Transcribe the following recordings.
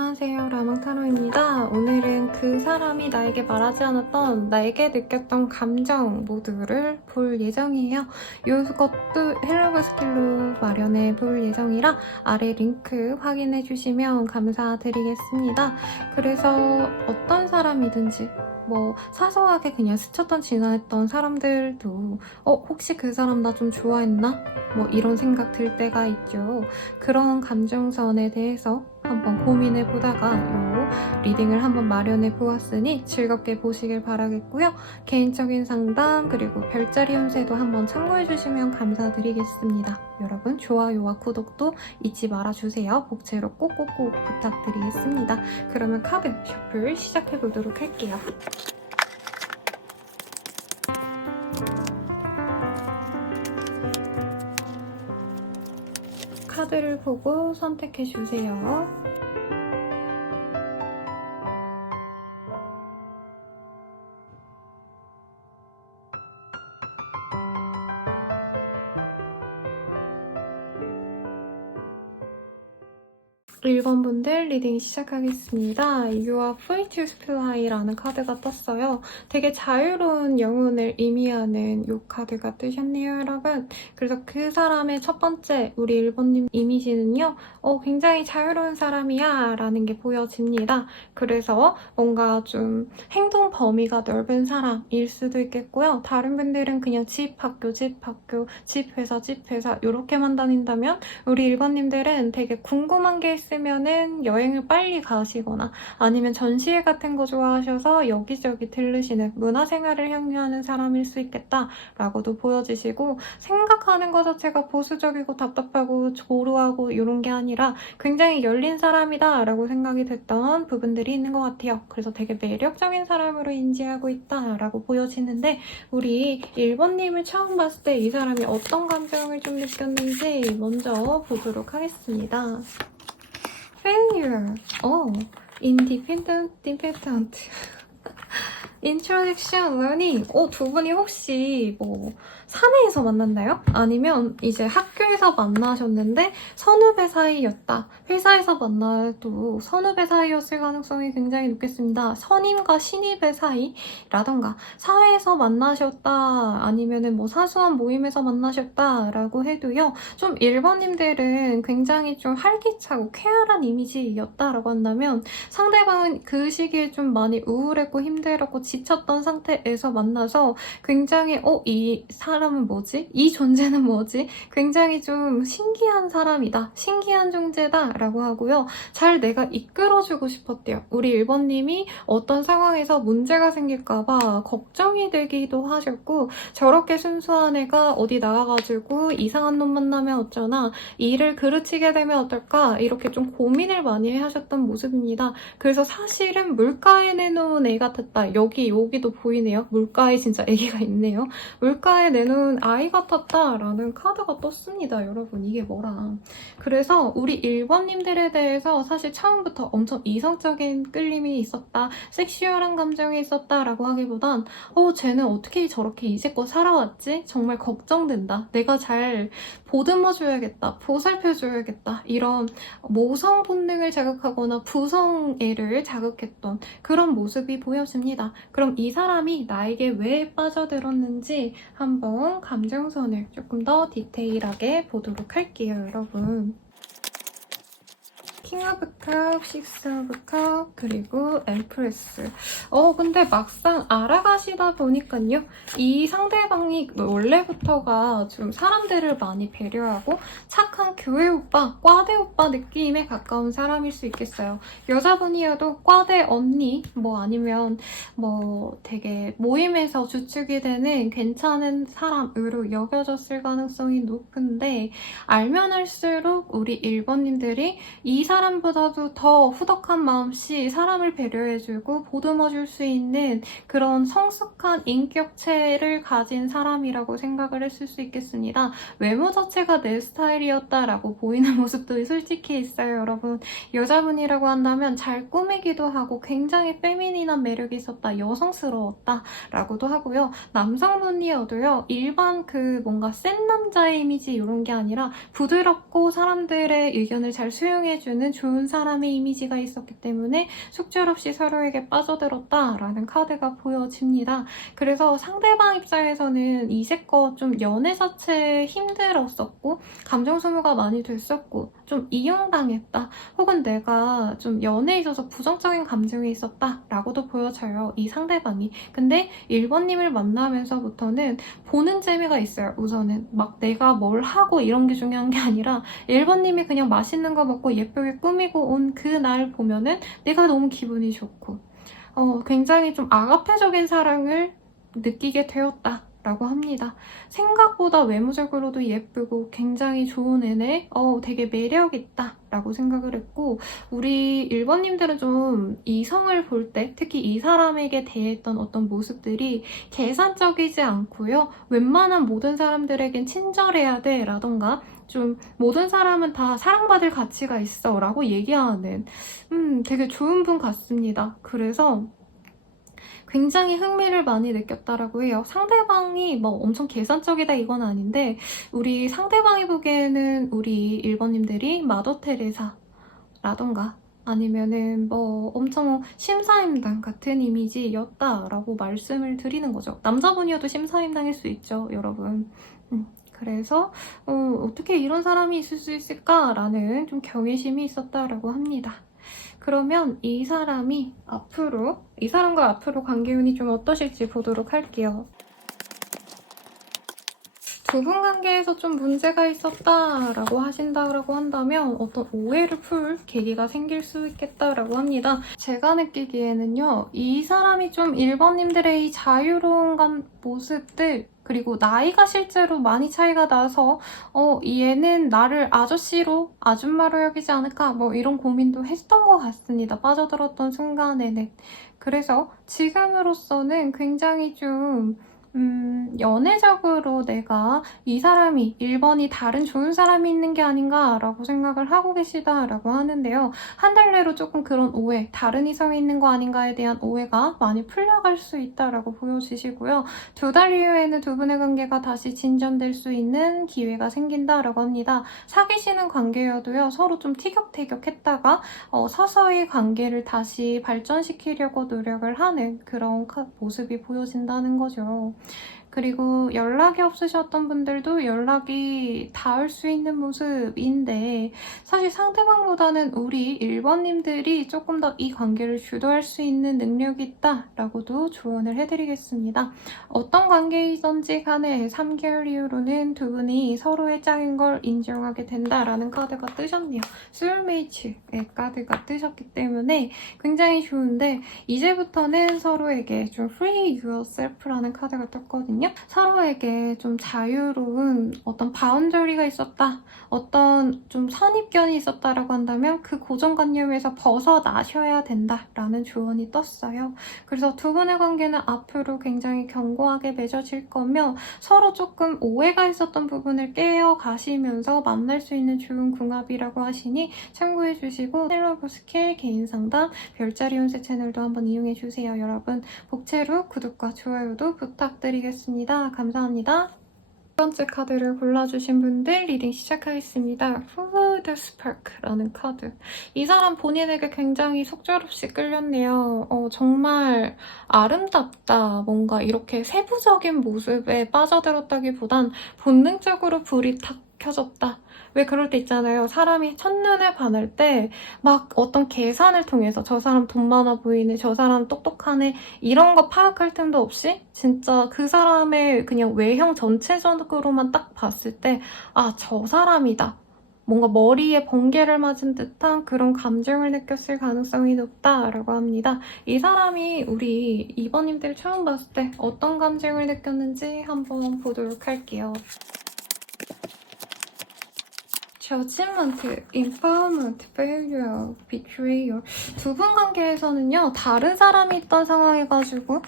안녕하세요, 라망타로입니다. 오늘은 그 사람이 나에게 말하지 않았던 나에게 느꼈던 감정 모두를 볼 예정이에요. 이것도 헬로그 스킬로 마련해 볼 예정이라 아래 링크 확인해 주시면 감사드리겠습니다. 그래서 어떤 사람이든지 사소하게 그냥 스쳤던 지나했던 사람들도 혹시 그 사람 나 좀 좋아했나? 이런 생각 들 때가 있죠. 그런 감정선에 대해서 한번 고민해보다가 이 리딩을 한번 마련해 보았으니 즐겁게 보시길 바라겠고요. 개인적인 상담 그리고 별자리 운세도 한번 참고해주시면 감사드리겠습니다. 여러분 좋아요와 구독도 잊지 말아주세요. 복채로 꼭꼭꼭 부탁드리겠습니다. 그러면 카드 셔플 시작해보도록 할게요. 카드를 보고 선택해주세요. (1번) 분들 리딩 시작하겠습니다. You are free to fly라는 카드가 떴어요. 되게 자유로운 영혼을 의미하는 이 카드가 뜨셨네요, 여러분. 그래서 그 사람의 첫 번째 우리 1번님 이미지는요. 굉장히 자유로운 사람이야 라는 게 보여집니다. 그래서 뭔가 좀 행동 범위가 넓은 사람일 수도 있겠고요. 다른 분들은 그냥 집, 학교, 집, 학교, 집, 회사 이렇게만 다닌다면 우리 1번님들은 되게 궁금한 게 있으면은 여행을 빨리 가시거나 아니면 전시회 같은 거 좋아하셔서 여기저기 들르시는 문화생활을 향유하는 사람일 수 있겠다라고도 보여지시고 생각하는 것 자체가 보수적이고 답답하고 조루하고 이런 게 아니라 굉장히 열린 사람이다 라고 생각이 됐던 부분들이 있는 것 같아요. 그래서 되게 매력적인 사람으로 인지하고 있다라고 보여지는데 우리 1번님을 처음 봤을 때 이 사람이 어떤 감정을 좀 느꼈는지 먼저 보도록 하겠습니다. Failure. Independent. Introduction, learning. 두 분이 혹시 사내에서 만났나요? 아니면 이제 학교에서 만나셨는데 선후배 사이였다. 회사에서 만나도 선후배 사이였을 가능성이 굉장히 높겠습니다. 선임과 신입의 사이라던가 사회에서 만나셨다. 아니면은 사소한 모임에서 만나셨다라고 해도요. 좀 1번님들은 굉장히 좀 활기차고 쾌활한 이미지였다라고 한다면 상대방은 그 시기에 좀 많이 우울했고 힘들었고 지쳤던 상태에서 만나서 굉장히 이 사람은 뭐지? 이 존재는 뭐지? 굉장히 좀 신기한 사람이다. 신기한 존재다 라고 하고요. 잘 내가 이끌어주고 싶었대요. 우리 1번님이 어떤 상황에서 문제가 생길까봐 걱정이 되기도 하셨고 저렇게 순수한 애가 어디 나가가지고 이상한 놈 만나면 어쩌나 일을 그르치게 되면 어떨까 이렇게 좀 고민을 많이 하셨던 모습입니다. 그래서 사실은 물가에 내놓은 애 같았다. 여기도 보이네요. 물가에 진짜 애기가 있네요. 물가에 내놓은 아이 같았다라는 카드가 떴습니다. 여러분 이게 뭐라. 그래서 우리 1번님들에 대해서 사실 처음부터 엄청 이성적인 끌림이 있었다. 섹슈얼한 감정이 있었다라고 하기보단 쟤는 어떻게 저렇게 이제껏 살아왔지? 정말 걱정된다. 내가 잘 보듬어줘야겠다. 보살펴줘야겠다. 이런 모성 본능을 자극하거나 부성애를 자극했던 그런 모습이 보여집니다. 그럼 이 사람이 나에게 왜 빠져들었는지 한번 감정선을 조금 더 디테일하게 보도록 할게요, 여러분. 킹 오브 컵, 식스 오브 컵, 그리고 엠프레스. 근데 막상 알아가시다 보니까요. 이 상대방이 원래부터가 좀 사람들을 많이 배려하고 착한 교회 오빠, 과대 오빠 느낌에 가까운 사람일 수 있겠어요. 여자분이어도 과대 언니, 아니면 되게 모임에서 주축이 되는 괜찮은 사람으로 여겨졌을 가능성이 높은데 알면 할수록 우리 1번님들이 이 사람보다도 더 후덕한 마음씨 사람을 배려해주고 보듬어줄 수 있는 그런 성숙한 인격체를 가진 사람이라고 생각을 했을 수 있겠습니다. 외모 자체가 내 스타일이었다라고 보이는 모습도 솔직히 있어요, 여러분. 여자분이라고 한다면 잘 꾸미기도 하고 굉장히 페미닌한 매력이 있었다, 여성스러웠다 라고도 하고요. 남성분이어도요, 일반 뭔가 센 남자의 이미지 이런 게 아니라 부드럽고 사람들의 의견을 잘 수용해주는 상대방에게는 좋은 사람의 이미지가 있었기 때문에 속절없이 서로에게 빠져들었다라는 카드가 보여집니다. 그래서 상대방 입장에서는 이제껏 좀 연애 자체에 힘들었었고 감정 소모가 많이 됐었고 좀 이용당했다 혹은 내가 좀 연애에 있어서 부정적인 감정이 있었다 라고도 보여져요. 이 상대방이. 근데 1번님을 만나면서부터는 보는 재미가 있어요. 우선은 막 내가 뭘 하고 이런 게 중요한 게 아니라 1번님이 그냥 맛있는 거 먹고 예쁘게 꾸미고 온 그 날 보면은 내가 너무 기분이 좋고 굉장히 좀 아가페적인 사랑을 느끼게 되었다 라고 합니다. 생각보다 외모적으로도 예쁘고 굉장히 좋은 애네, 되게 매력있다 라고 생각을 했고, 우리 1번님들은 좀 이성을 볼 때 특히 이 사람에게 대했던 어떤 모습들이 계산적이지 않고요. 웬만한 모든 사람들에겐 친절해야 돼 라던가 좀 모든 사람은 다 사랑받을 가치가 있어 라고 얘기하는 되게 좋은 분 같습니다. 그래서 굉장히 흥미를 많이 느꼈다라고 해요. 상대방이 뭐 엄청 계산적이다 이건 아닌데 우리 상대방이 보기에는 우리 1번님들이 마더 테레사라던가 아니면은 뭐 엄청 심사임당 같은 이미지였다라고 말씀을 드리는 거죠. 남자분이어도 심사임당일 수 있죠, 여러분. 그래서 어떻게 이런 사람이 있을 수 있을까라는 좀 경외심이 있었다라고 합니다. 그러면 이 사람과 앞으로 관계운이 좀 어떠실지 보도록 할게요. 두 분 관계에서 좀 문제가 있었다라고 하신다고 한다면 어떤 오해를 풀 계기가 생길 수 있겠다라고 합니다. 제가 느끼기에는요, 이 사람이 좀 1번님들의 이 자유로운 모습들 그리고 나이가 실제로 많이 차이가 나서 얘는 나를 아저씨로 아줌마로 여기지 않을까 뭐 이런 고민도 했던 것 같습니다. 빠져들었던 순간에는. 그래서 지금으로서는 굉장히 좀 연애적으로 내가 이 사람이 1번이 다른 좋은 사람이 있는 게 아닌가라고 생각을 하고 계시다라고 하는데요. 한 달 내로 조금 그런 오해, 다른 이성이 있는 거 아닌가에 대한 오해가 많이 풀려갈 수 있다라고 보여지시고요. 2달 이후에는 두 분의 관계가 다시 진전될 수 있는 기회가 생긴다라고 합니다. 사귀시는 관계여도요. 서로 좀 티격태격했다가 서서히 관계를 다시 발전시키려고 노력을 하는 그런 모습이 보여진다는 거죠. 그리고 연락이 없으셨던 분들도 연락이 닿을 수 있는 모습인데 사실 상대방보다는 우리 1번님들이 조금 더 이 관계를 주도할 수 있는 능력이 있다라고도 조언을 해드리겠습니다. 어떤 관계이든지 간에 3개월 이후로는 두 분이 서로의 짝인 걸 인정하게 된다라는 카드가 뜨셨네요. 소울메이츠의 카드가 뜨셨기 때문에 굉장히 좋은데 이제부터는 서로에게 좀 free yourself라는 카드가 떴거든요. 서로에게 좀 자유로운 어떤 바운더리가 있었다, 어떤 좀 선입견이 있었다라고 한다면 그 고정관념에서 벗어나셔야 된다라는 조언이 떴어요. 그래서 두 분의 관계는 앞으로 굉장히 견고하게 맺어질 거며 서로 조금 오해가 있었던 부분을 깨어가시면서 만날 수 있는 좋은 궁합이라고 하시니 참고해주시고 텔러브 스킬 개인 상담 별자리 운세 채널도 한번 이용해주세요. 여러분 복채로 구독과 좋아요도 부탁드리겠습니다. 감사합니다. 두 번째 카드를 골라주신 분들 리딩 시작하겠습니다. Follow the Spark라는 카드. 이 사람 본인에게 굉장히 속절없이 끌렸네요. 정말 아름답다. 뭔가 이렇게 세부적인 모습에 빠져들었다기보단 본능적으로 불이 탁 켜졌다. 왜 그럴 때 있잖아요. 사람이 첫눈에 반할 때 막 어떤 계산을 통해서 저 사람 돈 많아 보이네, 저 사람 똑똑하네 이런 거 파악할 틈도 없이 진짜 그 사람의 그냥 외형 전체적으로만 딱 봤을 때 아, 저 사람이다. 뭔가 머리에 번개를 맞은 듯한 그런 감정을 느꼈을 가능성이 높다라고 합니다. 이 사람이 우리 2번님들 처음 봤을 때 어떤 감정을 느꼈는지 한번 보도록 할게요. Judgment, Empowerment, Failure, Betrayal. 두 분 관계에서는요, 다른 사람이 있던 상황이가지고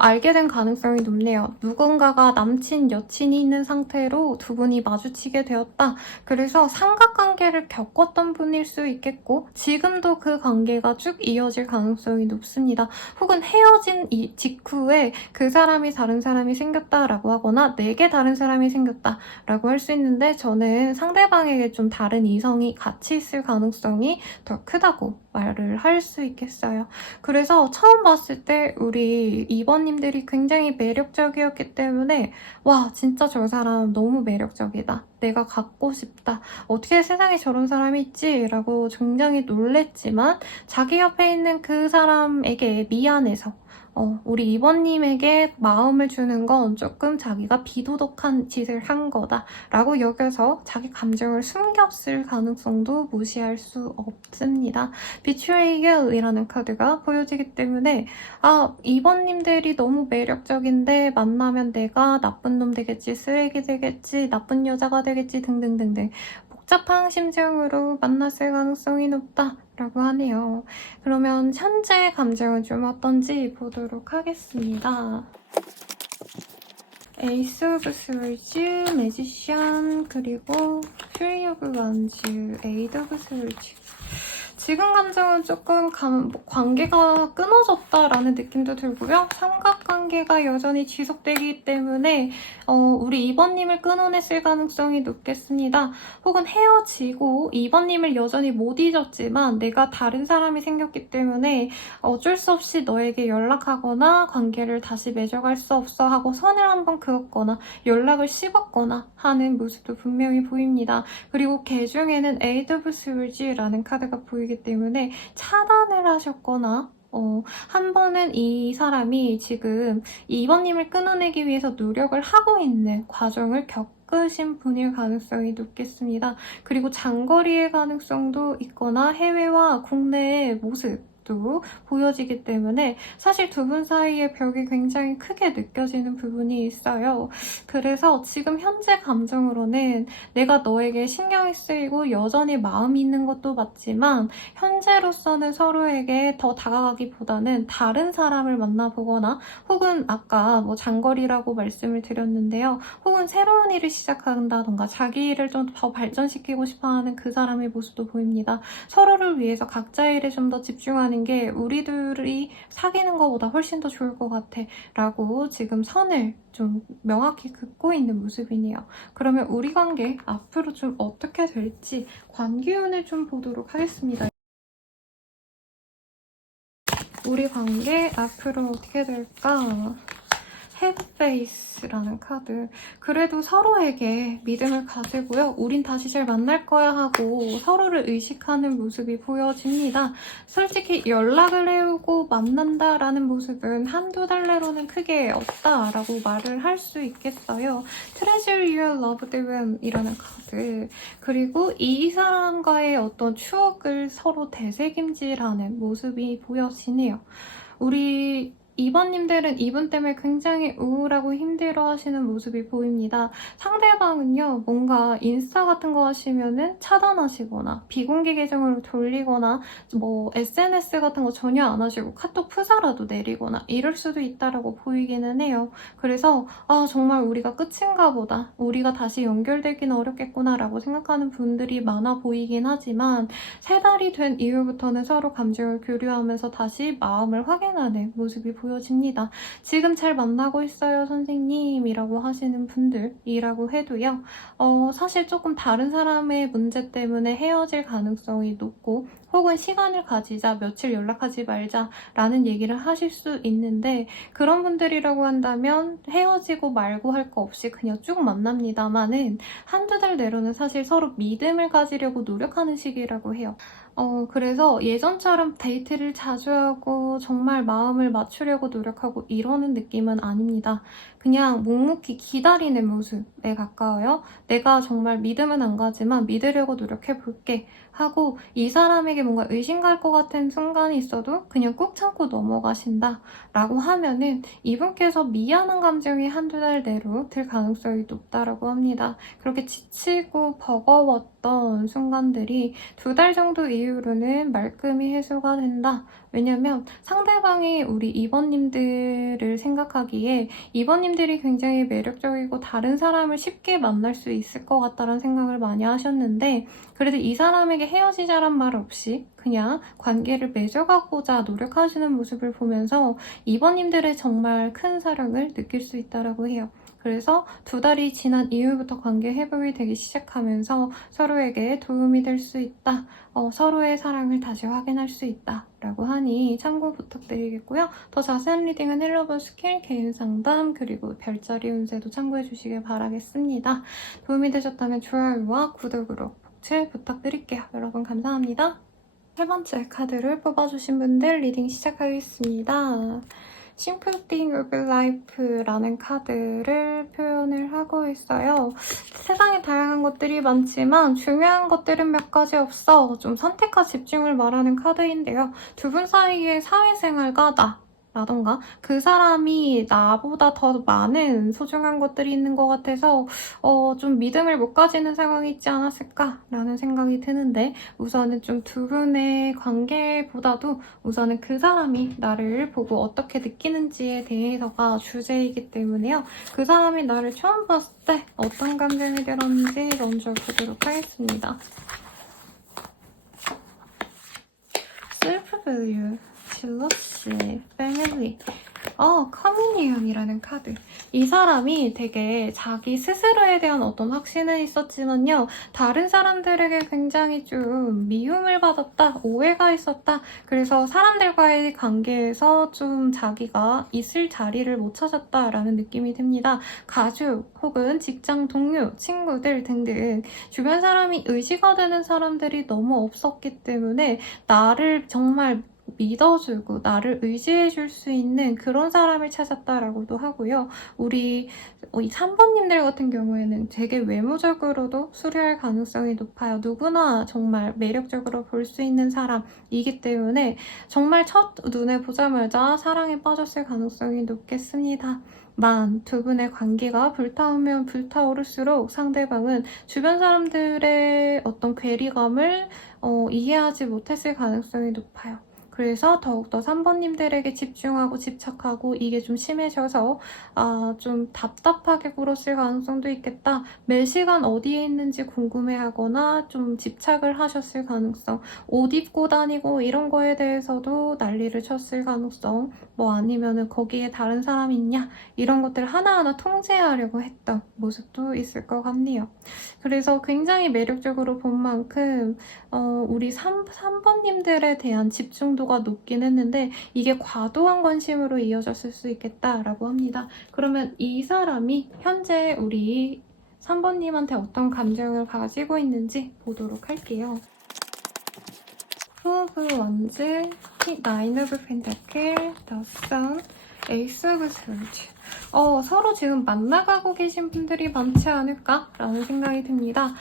알게 된 가능성이 높네요. 누군가가 남친, 여친이 있는 상태로 두 분이 마주치게 되었다. 그래서 삼각관계를 겪었던 분일 수 있겠고 지금도 그 관계가 쭉 이어질 가능성이 높습니다. 혹은 헤어진 직후에 그 사람이 다른 사람이 생겼다라고 하거나 내게 다른 사람이 생겼다라고 할 수 있는데 저는 상대방에게 옆에 좀 다른 이성이 같이 있을 가능성이 더 크다고 말을 할 수 있겠어요. 그래서 처음 봤을 때 우리 2번님들이 굉장히 매력적이었기 때문에 와, 진짜 저 사람 너무 매력적이다. 내가 갖고 싶다. 어떻게 세상에 저런 사람이 있지? 라고 굉장히 놀랬지만 자기 옆에 있는 그 사람에게 미안해서 우리 2번님에게 마음을 주는 건 조금 자기가 비도덕한 짓을 한 거다라고 여겨서 자기 감정을 숨겼을 가능성도 무시할 수 없습니다. Betrayal이라는 카드가 보여지기 때문에 2번님들이 너무 매력적인데 만나면 내가 나쁜 놈 되겠지, 쓰레기 되겠지, 나쁜 여자가 되겠지 등등등등 복잡한 심정으로 만났을 가능성이 높다라고 하네요. 그러면 현재 감정은 좀 어떤지 보도록 하겠습니다. 에이스 오브 스월즈, 매지션, 그리고 퓨리 오브 원즈, 에이드 오브 스월즈. 지금 감정은 조금 관계가 끊어졌다라는 느낌도 들고요. 삼각관계가 여전히 지속되기 때문에 우리 2번님을 끊어냈을 가능성이 높겠습니다. 혹은 헤어지고 2번님을 여전히 못 잊었지만 내가 다른 사람이 생겼기 때문에 어쩔 수 없이 너에게 연락하거나 관계를 다시 맺어갈 수 없어 하고 선을 한번 그었거나 연락을 씹었거나 하는 모습도 분명히 보입니다. 그리고 개 중에는 에이드 오브 스월즈라는 카드가 보이기 때문에 차단을 하셨거나 한 번은 이 사람이 지금 2번님을 끊어내기 위해서 노력을 하고 있는 과정을 겪으신 분일 가능성이 높겠습니다. 그리고 장거리의 가능성도 있거나 해외와 국내의 모습도 보여지기 때문에 사실 두 분 사이의 벽이 굉장히 크게 느껴지는 부분이 있어요. 그래서 지금 현재 감정으로는 내가 너에게 신경이 쓰이고 여전히 마음이 있는 것도 맞지만 현재로서는 서로에게 더 다가가기보다는 다른 사람을 만나보거나 혹은 아까 장거리라고 말씀을 드렸는데요. 혹은 새로운 일을 시작한다던가 자기 일을 좀 더 발전시키고 싶어하는 그 사람의 모습도 보입니다. 서로를 위해서 각자의 일에 좀 더 집중하는 게 우리들이 사귀는 것보다 훨씬 더 좋을 것 같아 라고 지금 선을 좀 명확히 긋고 있는 모습이네요. 그러면 우리 관계 앞으로 좀 어떻게 될지 관계운을 좀 보도록 하겠습니다. 우리 관계 앞으로 어떻게 될까? 헤드페이스라는 카드. 그래도 서로에게 믿음을 가지고요. 우린 다시 잘 만날 거야 하고 서로를 의식하는 모습이 보여집니다. 솔직히 연락을 해오고 만난다라는 모습은 한두 달 내로는 크게 없다라고 말을 할 수 있겠어요. Treasure Your Loved One이라는 카드. 그리고 이 사람과의 어떤 추억을 서로 되새김질하는 모습이 보여지네요. 우리 2번님들은 이분 때문에 굉장히 우울하고 힘들어하시는 모습이 보입니다. 상대방은요, 뭔가 인스타 같은 거 하시면은 차단하시거나 비공개 계정으로 돌리거나 SNS 같은 거 전혀 안 하시고 카톡 프사라도 내리거나 이럴 수도 있다라고 보이기는 해요. 그래서 정말 우리가 끝인가 보다. 우리가 다시 연결되기는 어렵겠구나 라고 생각하는 분들이 많아 보이긴 하지만 3달이 된 이후부터는 서로 감정을 교류하면서 다시 마음을 확인하는 모습이 보여집니다. 지금 잘 만나고 있어요, 선생님이라고 하시는 분들이라고 해도요. 사실 조금 다른 사람의 문제 때문에 헤어질 가능성이 높고 혹은 시간을 가지자, 며칠 연락하지 말자라는 얘기를 하실 수 있는데 그런 분들이라고 한다면 헤어지고 말고 할 거 없이 그냥 쭉 만납니다만은 한두 달 내로는 사실 서로 믿음을 가지려고 노력하는 시기라고 해요. 그래서 예전처럼 데이트를 자주 하고 정말 마음을 맞추려고 노력하고 이러는 느낌은 아닙니다. 그냥 묵묵히 기다리는 모습에 가까워요. 내가 정말 믿음은 안 가지만 믿으려고 노력해볼게 하고 이 사람에게 뭔가 의심갈 것 같은 순간이 있어도 그냥 꾹 참고 넘어가신다 라고 하면은 이분께서 미안한 감정이 한두 달 내로 들 가능성이 높다라고 합니다. 그렇게 지치고 버거웠던 순간들이 2달 정도 이후로는 말끔히 해소가 된다. 왜냐면 상대방이 우리 2번님들을 생각하기에 2번님들이 굉장히 매력적이고 다른 사람을 쉽게 만날 수 있을 것 같다는 생각을 많이 하셨는데 그래도 이 사람에게 헤어지자란 말 없이 그냥 관계를 맺어가고자 노력하시는 모습을 보면서 2번님들의 정말 큰 사랑을 느낄 수 있다고 해요. 그래서 2달이 지난 이후부터 관계 회복이 되기 시작하면서 서로에게 도움이 될 수 있다. 서로의 사랑을 다시 확인할 수 있다. 라고 하니 참고 부탁드리겠고요. 더 자세한 리딩은 힐러본 스킬, 개인 상담, 그리고 별자리 운세도 참고해 주시길 바라겠습니다. 도움이 되셨다면 좋아요와 구독으로 복채 부탁드릴게요. 여러분 감사합니다. 세 번째 카드를 뽑아주신 분들 리딩 시작하겠습니다. Simple Thing of Life라는 카드를 표현을 하고 있어요. 세상에 다양한 것들이 많지만 중요한 것들은 몇 가지 없어. 좀 선택과 집중을 말하는 카드인데요. 두 분 사이의 사회생활과 라던가 그 사람이 나보다 더 많은 소중한 것들이 있는 것 같아서 좀 믿음을 못 가지는 상황이 있지 않았을까라는 생각이 드는데 우선은 좀 두 분의 관계보다도 우선은 그 사람이 나를 보고 어떻게 느끼는지에 대해서가 주제이기 때문에요. 그 사람이 나를 처음 봤을 때 어떤 감정이 들었는지 먼저 보도록 하겠습니다. Self-value jealousy, family. 커뮤니언이라는 카드. 이 사람이 되게 자기 스스로에 대한 어떤 확신은 있었지만요. 다른 사람들에게 굉장히 좀 미움을 받았다, 오해가 있었다. 그래서 사람들과의 관계에서 좀 자기가 있을 자리를 못 찾았다라는 느낌이 듭니다. 가족 혹은 직장 동료, 친구들 등등 주변 사람이 의지가 되는 사람들이 너무 없었기 때문에 나를 정말 믿어주고 나를 의지해줄 수 있는 그런 사람을 찾았다라고도 하고요. 우리 이 3번님들 같은 경우에는 되게 외모적으로도 수려할 가능성이 높아요. 누구나 정말 매력적으로 볼 수 있는 사람이기 때문에 정말 첫 눈에 보자마자 사랑에 빠졌을 가능성이 높겠습니다. 두 분의 관계가 불타오면 불타오를수록 상대방은 주변 사람들의 어떤 괴리감을 이해하지 못했을 가능성이 높아요. 그래서 더욱더 3번님들에게 집중하고 집착하고 이게 좀 심해져서 좀 답답하게 굴었을 가능성도 있겠다. 매 시간 어디에 있는지 궁금해하거나 좀 집착을 하셨을 가능성, 옷 입고 다니고 이런 거에 대해서도 난리를 쳤을 가능성, 아니면은 거기에 다른 사람이 있냐 이런 것들을 하나하나 통제하려고 했던 모습도 있을 것 같네요. 그래서 굉장히 매력적으로 본 만큼 우리 3번님들에 대한 집중도가 높긴 했는데 이게 과도한 관심으로 이어졌을 수 있겠다라고 합니다. 그러면 이 사람이 현재 우리 3번님한테 어떤 감정을 가지고 있는지 보도록 할게요. Two of Wands, Nine of Pentacles, The Sun, Ace of Swords. 서로 지금 만나가고 계신 분들이 많지 않을까라는 생각이 듭니다.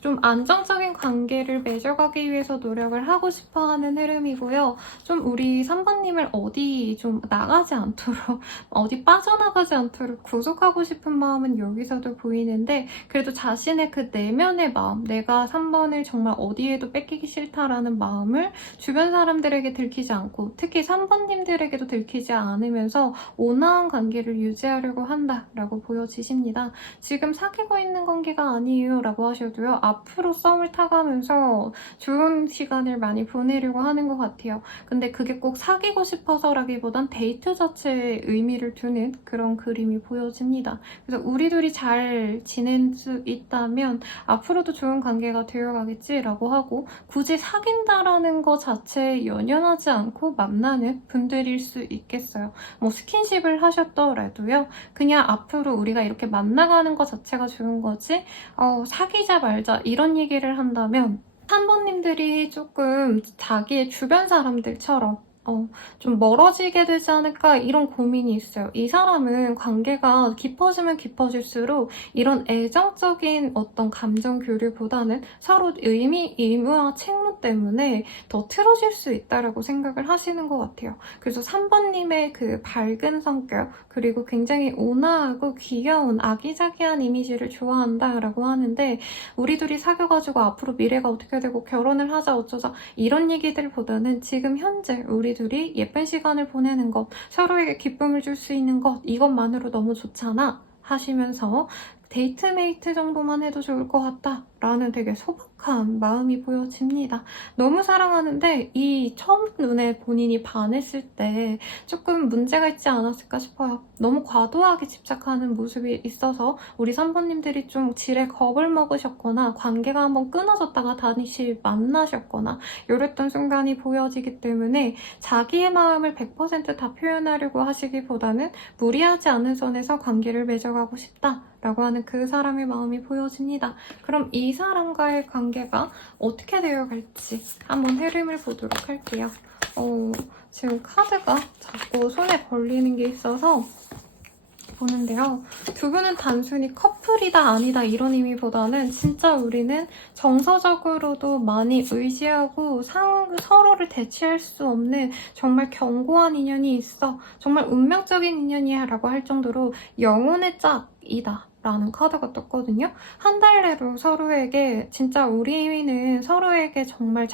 좀 안정적인 관계를 맺어가기 위해서 노력을 하고 싶어하는 흐름이고요. 좀 우리 3번님을 어디 좀 나가지 않도록, 어디 빠져나가지 않도록 구속하고 싶은 마음은 여기서도 보이는데 그래도 자신의 그 내면의 마음, 내가 3번을 정말 어디에도 뺏기기 싫다라는 마음을 주변 사람들에게 들키지 않고 특히 3번님들에게도 들키지 않으면서 온화한 관계를 유지하려고 한다라고 보여지십니다. 지금 사귀고 있는 관계가 아니에요 라고 하셔도요. 앞으로 썸을 타가면서 좋은 시간을 많이 보내려고 하는 것 같아요. 근데 그게 꼭 사귀고 싶어서라기보단 데이트 자체에 의미를 두는 그런 그림이 보여집니다. 그래서 우리 둘이 잘 지낼 수 있다면 앞으로도 좋은 관계가 되어가겠지라고 하고 굳이 사귄다라는 것 자체에 연연하지 않고 만나는 분들일 수 있겠어요. 스킨십을 하셨더라도요. 그냥 앞으로 우리가 이렇게 만나가는 것 자체가 좋은 거지 사귀자 말자 이런 얘기를 한다면 3번님들이 조금 자기의 주변 사람들처럼 좀 멀어지게 되지 않을까 이런 고민이 있어요. 이 사람은 관계가 깊어지면 깊어질수록 이런 애정적인 어떤 감정 교류보다는 서로 의무와 책무 때문에 더 틀어질 수 있다라고 생각을 하시는 것 같아요. 그래서 3번님의 그 밝은 성격 그리고 굉장히 온화하고 귀여운 아기자기한 이미지를 좋아한다라고 하는데 우리 둘이 사귀어가지고 앞으로 미래가 어떻게 되고 결혼을 하자 어쩌자 이런 얘기들보다는 지금 현재 우리 둘이 예쁜 시간을 보내는 것, 서로에게 기쁨을 줄 수 있는 것 이것만으로 너무 좋잖아 하시면서 데이트메이트 정도만 해도 좋을 것 같다 라는 되게 소박한 행복한 마음이 보여집니다. 너무 사랑하는데 이 처음 눈에 본인이 반했을 때 조금 문제가 있지 않았을까 싶어요. 너무 과도하게 집착하는 모습이 있어서 우리 산모님들이 좀 질에 겁을 먹으셨거나 관계가 한번 끊어졌다가 다시 만나셨거나 이랬던 순간이 보여지기 때문에 자기의 마음을 100%다 표현하려고 하시기보다는 무리하지 않은 선에서 관계를 맺어가고 싶다라고 하는 그 사람의 마음이 보여집니다. 그럼 이 사람과의 관계가 어떻게 되어갈지 한번 흐름을 보도록 할게요. 지금 카드가 자꾸 손에 걸리는 게 있어서 보는데요. 두 분은 단순히 커플이다 아니다 이런 의미보다는 진짜 우리는 정서적으로도 많이 의지하고 서로를 대체할 수 없는 정말 견고한 인연이 있어. 정말 운명적인 인연이야 라고 할 정도로 영혼의 짝이다. 라는 카드가 떴거든요. 한 달 내로 서로에게 진짜 우리는 서로에게 정말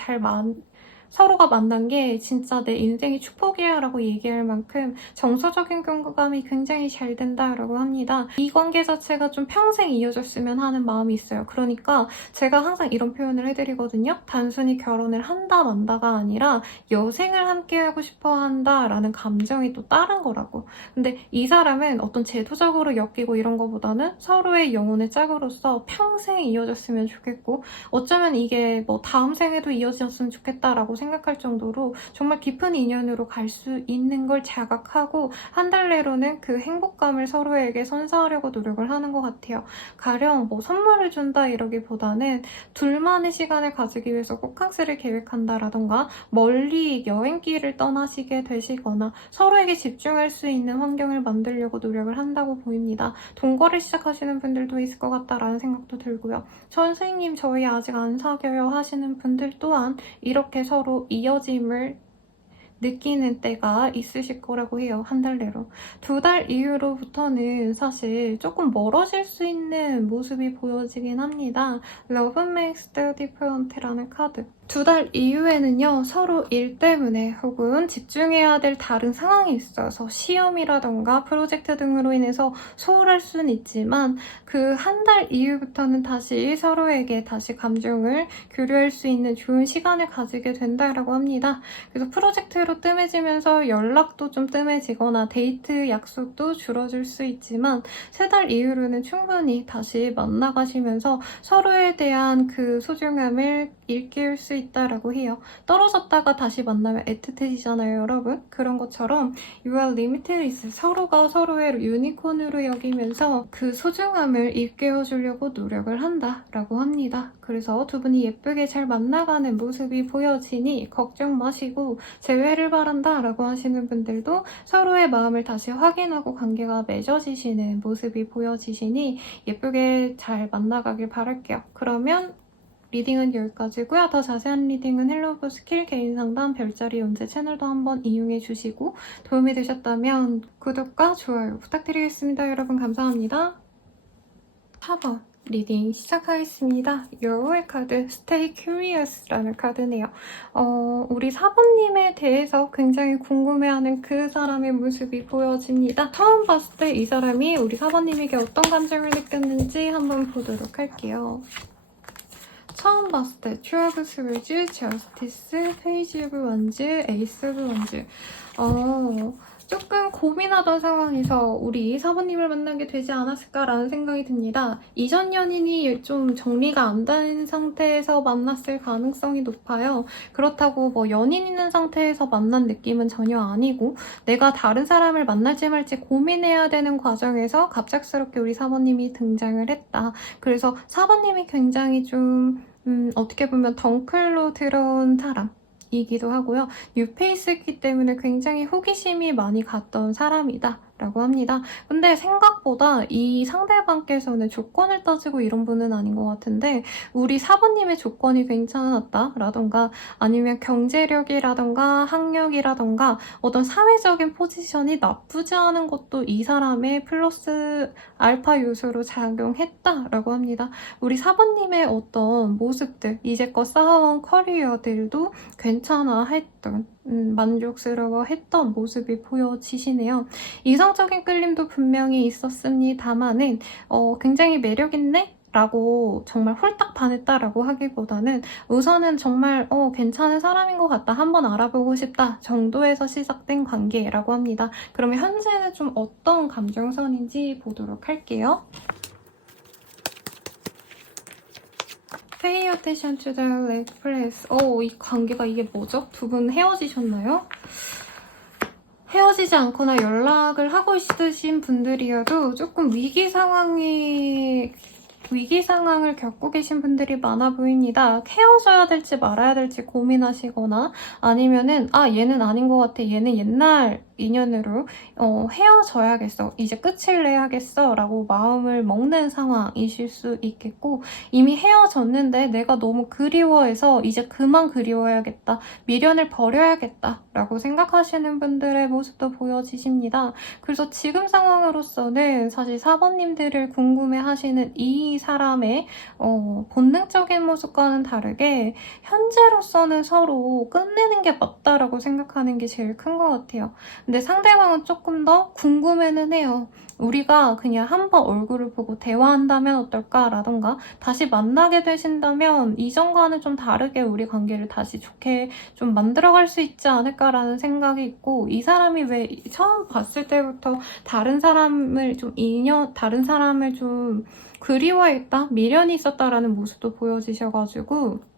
서로가 만난 게 진짜 내 인생의 축복이야 라고 얘기할 만큼 정서적인 공감이 굉장히 잘 된다라고 합니다. 이 관계 자체가 좀 평생 이어졌으면 하는 마음이 있어요. 그러니까 제가 항상 이런 표현을 해드리거든요. 단순히 결혼을 한다 만다가 아니라 여생을 함께하고 싶어 한다라는 감정이 또 다른 거라고. 근데 이 사람은 어떤 제도적으로 엮이고 이런 거보다는 서로의 영혼의 짝으로서 평생 이어졌으면 좋겠고 어쩌면 이게 뭐 다음 생에도 이어졌으면 좋겠다라고 생각할 정도로 정말 깊은 인연으로 갈 수 있는 걸 자각하고 한 달 내로는 그 행복감을 서로에게 선사하려고 노력을 하는 것 같아요. 가령 뭐 선물을 준다 이러기보다는 둘만의 시간을 가지기 위해서 호캉스를 계획한다라던가 멀리 여행길을 떠나시게 되시거나 서로에게 집중할 수 있는 환경을 만들려고 노력을 한다고 보입니다. 동거를 시작하시는 분들도 있을 것 같다라는 생각도 들고요. 선생님 저희 아직 안 사겨요 하시는 분들 또한 이렇게 서로 이어짐을 느끼는 때가 있으실 거라고 해요. 한 달 내로. 2달 이후로부터는 사실 조금 멀어질 수 있는 모습이 보여지긴 합니다. Love makes the difference라는 카드. 2달 이후에는요, 서로 일 때문에 혹은 집중해야 될 다른 상황이 있어서 시험이라던가 프로젝트 등으로 인해서 소홀할 수는 있지만 그 한 달 이후부터는 다시 서로에게 다시 감정을 교류할 수 있는 좋은 시간을 가지게 된다라고 합니다. 그래서 프로젝트로 뜸해지면서 연락도 좀 뜸해지거나 데이트 약속도 줄어들 수 있지만 3달 이후로는 충분히 다시 만나가시면서 서로에 대한 그 소중함을 일깨울 수 있다라고 해요. 떨어졌다가 다시 만나면 애틋해지잖아요, 여러분. 그런 것처럼 You are limitless. 서로가 서로의 유니콘으로 여기면서 그 소중함을 일깨워주려고 노력을 한다라고 합니다. 그래서 두 분이 예쁘게 잘 만나가는 모습이 보여지니 걱정 마시고 재회를 바란다라고 하시는 분들도 서로의 마음을 다시 확인하고 관계가 맺어지시는 모습이 보여지시니 예쁘게 잘 만나가길 바랄게요. 그러면 리딩은 여기까지고요. 더 자세한 리딩은 헬로우 스킬 개인 상담 별자리 연재 채널도 한번 이용해 주시고 도움이 되셨다면 구독과 좋아요 부탁드리겠습니다. 여러분 감사합니다. 4번 리딩 시작하겠습니다. 여우의 카드 Stay Curious라는 카드네요. 우리 4번님에 대해서 굉장히 궁금해하는 그 사람의 모습이 보여집니다. 처음 봤을 때 이 사람이 우리 4번님에게 어떤 감정을 느꼈는지 한번 보도록 할게요. 처음 봤을 때 Two of Swords, Justice, Page of Wands, Ace of Wands. 조금 고민하던 상황에서 우리 사부님을 만나게 되지 않았을까라는 생각이 듭니다. 이전 연인이 좀 정리가 안 된 상태에서 만났을 가능성이 높아요. 그렇다고 뭐 연인 있는 상태에서 만난 느낌은 전혀 아니고 내가 다른 사람을 만날지 말지 고민해야 되는 과정에서 갑작스럽게 우리 사부님이 등장을 했다. 그래서 사부님이 굉장히 좀 어떻게 보면 덩클로 들어온 사람 이기도 하고요. 뉴페이스이기 때문에 굉장히 호기심이 많이 갔던 사람이다 라고 합니다. 근데 생각보다 이 상대방께서는 조건을 따지고 이런 분은 아닌 것 같은데 우리 사부님의 조건이 괜찮았다 라던가 아니면 경제력이라던가 학력이라던가 어떤 사회적인 포지션이 나쁘지 않은 것도 이 사람의 플러스 알파 요소로 작용했다 라고 합니다. 우리 사부님의 어떤 모습들 이제껏 쌓아온 커리어들도 괜찮아 했던 만족스러워했던 모습이 보여지시네요. 이성적인 끌림도 분명히 있었습니다만은 굉장히 매력있네? 라고 정말 홀딱 반했다라고 하기보다는 우선은 정말 괜찮은 사람인 것 같다, 한번 알아보고 싶다 정도에서 시작된 관계라고 합니다. 그러면 현재는 좀 어떤 감정선인지 보도록 할게요. Pay attention to the red flags. 이 관계가 이게 뭐죠? 두 분 헤어지셨나요? 헤어지지 않거나 연락을 하고 있으신 분들이어도 조금 위기 상황을 겪고 계신 분들이 많아 보입니다. 헤어져야 될지 말아야 될지 고민하시거나 아니면은 얘는 아닌 것 같아, 얘는 옛날 인연으로 헤어져야겠어, 이제 끝을 내야겠어 라고 마음을 먹는 상황이실 수 있겠고, 이미 헤어졌는데 내가 너무 그리워해서 이제 그만 그리워야겠다, 미련을 버려야겠다 라고 생각하시는 분들의 모습도 보여지십니다. 그래서 지금 상황으로서는 사실 4번님들을 궁금해하시는 이 사람의 본능적인 모습과는 다르게 현재로서는 서로 끝내는 게 맞다라고 생각하는 게 제일 큰 것 같아요. 근데 상대방은 조금 더 궁금해는 해요. 우리가 그냥 한번 얼굴을 보고 대화한다면 어떨까라던가, 다시 만나게 되신다면 이전과는 좀 다르게 우리 관계를 다시 좋게 좀 만들어갈 수 있지 않을까라는 생각이 있고, 이 사람이 왜 처음 봤을 때부터 다른 사람을 좀 그리워했다, 미련이 있었다라는 모습도 보여지셔가지고,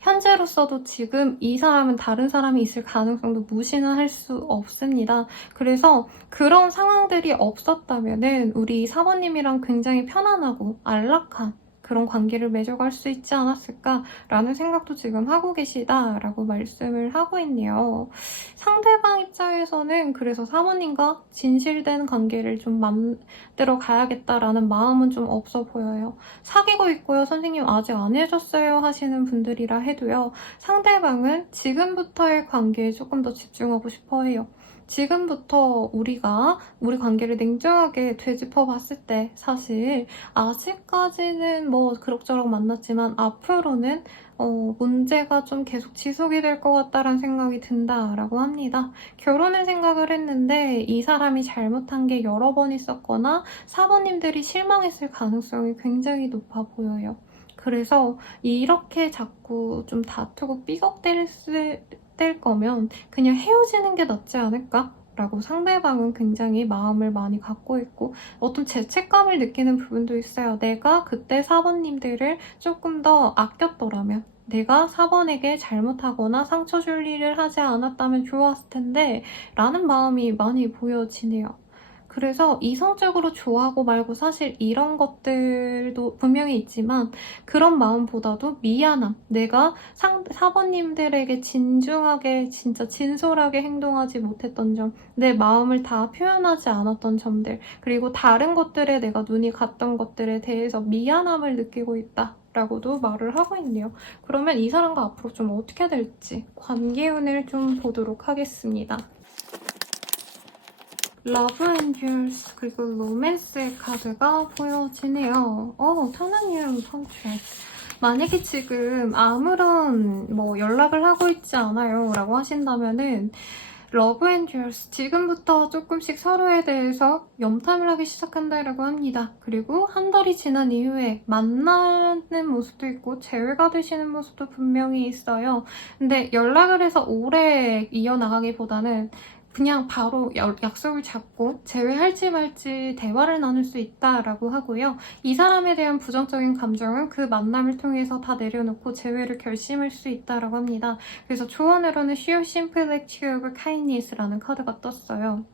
현재로서도 지금 이 사람은 다른 사람이 있을 가능성도 무시는 할 수 없습니다. 그래서 그런 상황들이 없었다면은 우리 사모님이랑 굉장히 편안하고 안락한 그런 관계를 맺어갈 수 있지 않았을까라는 생각도 지금 하고 계시다라고 말씀을 하고 있네요. 상대방 입장에서는 그래서 사모님과 진실된 관계를 좀 만들어 가야겠다라는 마음은 좀 없어 보여요. 사귀고 있고요, 선생님 아직 안 해줬어요 하시는 분들이라 해도요, 상대방은 지금부터의 관계에 조금 더 집중하고 싶어 해요. 지금부터 우리가 우리 관계를 냉정하게 되짚어 봤을 때 사실 아직까지는 뭐 그럭저럭 만났지만 앞으로는 문제가 좀 계속 지속이 될 것 같다라는 생각이 든다라고 합니다. 결혼을 생각을 했는데 이 사람이 잘못한 게 여러 번 있었거나 사모님들이 실망했을 가능성이 굉장히 높아 보여요. 그래서 이렇게 자꾸 좀 다투고 삐걱댈 거면 그냥 헤어지는 게 낫지 않을까? 라고 상대방은 굉장히 마음을 많이 갖고 있고 어떤 죄책감을 느끼는 부분도 있어요. 내가 그때 사번님들을 조금 더 아꼈더라면, 내가 4번에게 잘못하거나 상처 줄 일을 하지 않았다면 좋았을 텐데 라는 마음이 많이 보여지네요. 그래서 이성적으로 좋아하고 말고 사실 이런 것들도 분명히 있지만 그런 마음보다도 미안함, 내가 4번님들에게 진중하게 진짜 진솔하게 행동하지 못했던 점, 내 마음을 다 표현하지 않았던 점들, 그리고 다른 것들에 내가 눈이 갔던 것들에 대해서 미안함을 느끼고 있다 라고도 말을 하고 있네요. 그러면 이 사람과 앞으로 좀 어떻게 될지 관계운을 좀 보도록 하겠습니다. 러브 앤 듀얼스 그리고 로맨스의 카드가 보여지네요. 타나니움 펀치. 만약에 지금 아무런 연락을 하고 있지 않아요 라고 하신다면은 러브 앤 듀얼스, 지금부터 조금씩 서로에 대해서 염탐을 하기 시작한다라고 합니다. 그리고 한 달이 지난 이후에 만나는 모습도 있고 재회가 되시는 모습도 분명히 있어요. 근데 연락을 해서 오래 이어나가기보다는 그냥 바로 약속을 잡고 재회할지 말지 대화를 나눌 수 있다라고 하고요. 이 사람에 대한 부정적인 감정은 그 만남을 통해서 다 내려놓고 재회를 결심할 수 있다라고 합니다. 그래서 조언으로는 Show Simple Act of Kindness라는 카드가 떴어요.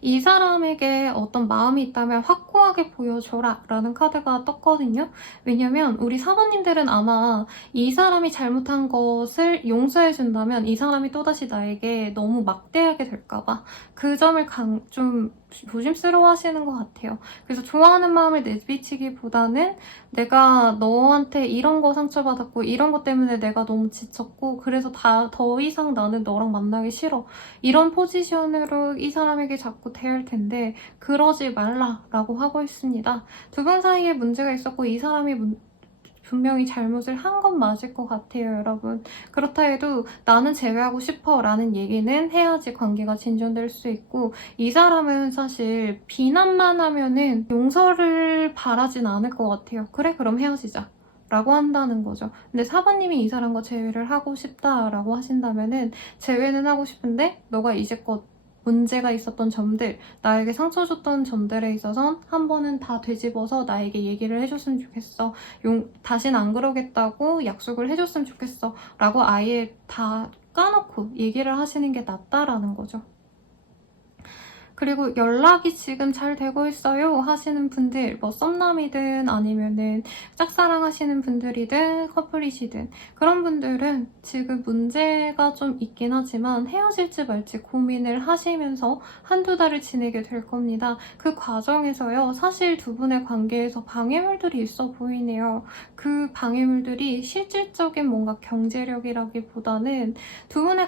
이 사람에게 어떤 마음이 있다면 확고하게 보여줘라 라는 카드가 떴거든요. 왜냐면 우리 사모님들은 아마 이 사람이 잘못한 것을 용서해준다면 이 사람이 또다시 나에게 너무 막대하게 될까봐 그 점을 좀 조심스러워 하시는 것 같아요. 그래서 좋아하는 마음을 내비치기보다는 내가 너한테 이런 거 상처받았고 이런 것 때문에 내가 너무 지쳤고 그래서 더 이상 나는 너랑 만나기 싫어, 이런 포지션으로 이 사람에게 자꾸 대할 텐데 그러지 말라라고 하고 있습니다. 두 분 사이에 문제가 있었고 이 사람이 분명히 잘못을 한 건 맞을 것 같아요, 여러분. 그렇다 해도 나는 제외하고 싶어 라는 얘기는 해야지 관계가 진전될 수 있고, 이 사람은 사실 비난만 하면은 용서를 바라진 않을 것 같아요. 그래, 그럼 헤어지자 라고 한다는 거죠. 근데 사부님이 이 사람과 재회를 하고 싶다라고 하신다면은, 재회는 하고 싶은데 너가 이제껏 문제가 있었던 점들, 나에게 상처 줬던 점들에 있어선 한 번은 다 되짚어서 나에게 얘기를 해줬으면 좋겠어. 다신 안 그러겠다고 약속을 해줬으면 좋겠어. 라고 아예 다 까놓고 얘기를 하시는 게 낫다라는 거죠. 그리고 연락이 지금 잘 되고 있어요 하시는 분들, 뭐 썸남이든 아니면은 짝사랑 하시는 분들이든 커플이시든, 그런 분들은 지금 문제가 좀 있긴 하지만 헤어질지 말지 고민을 하시면서 한두 달을 지내게 될 겁니다. 그 과정에서요, 사실 두 분의 관계에서 방해물들이 있어 보이네요. 그 방해물들이 실질적인 뭔가 경제력이라기보다는 두 분의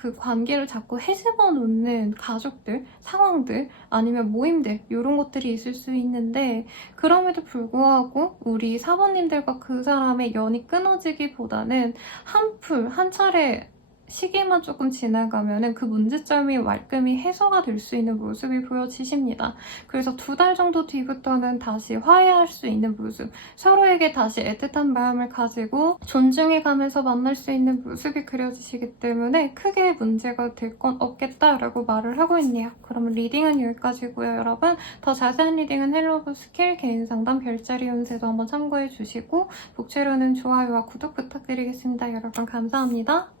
그 관계를 자꾸 헤집어 놓는 가족들, 상황들, 아니면 모임들, 이런 것들이 있을 수 있는데, 그럼에도 불구하고 우리 사모님들과 그 사람의 연이 끊어지기보다는 한 차례 시기만 조금 지나가면은 그 문제점이 말끔히 해소가 될 수 있는 모습이 보여지십니다. 그래서 2달 정도 뒤부터는 다시 화해할 수 있는 모습, 서로에게 다시 애틋한 마음을 가지고 존중해가면서 만날 수 있는 모습이 그려지시기 때문에 크게 문제가 될 건 없겠다라고 말을 하고 있네요. 그러면 리딩은 여기까지고요, 여러분. 더 자세한 리딩은 헬로브 스킬 개인 상담 별자리 운세도 한번 참고해 주시고, 복채로는 좋아요와 구독 부탁드리겠습니다. 여러분 감사합니다.